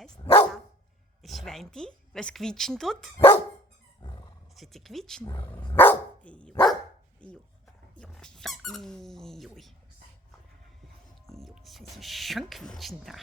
heißt denn da? Das Schweinti, was quietschen tut? Sollte quietschen? Jo, jo, jo, jo, jo. Jo, es wird so schön quietschen da.